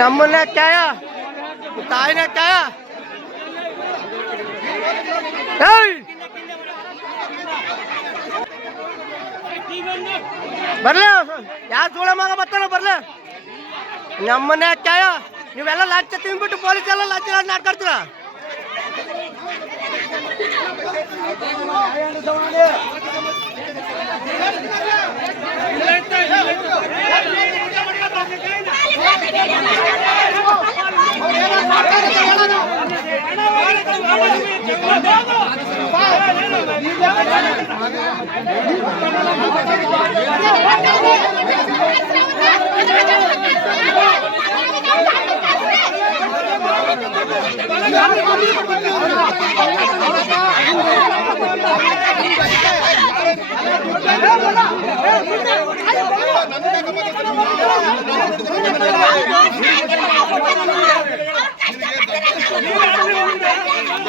ಅಮ್ಮನ ಕ್ಯಾಯ ತಾಯಿನ ಏಯ್! ಬರ್ಲೆ! ಸೂಳ ಸೋಳ ಮಗ ಬರ್ತಾನ ಬರ್ಲ! ನಮ್ಮನೆ ಕ್ಯಾಯ ನೀವೆಲ್ಲ ಲಾಚ ತಿಂದ್ಬಿಟ್ಟು ಪೊಲೀಸ್ ಎಲ್ಲ ಲಾಚ ನಾಡ್ಕೊಡ್ತೀರ? Yeah.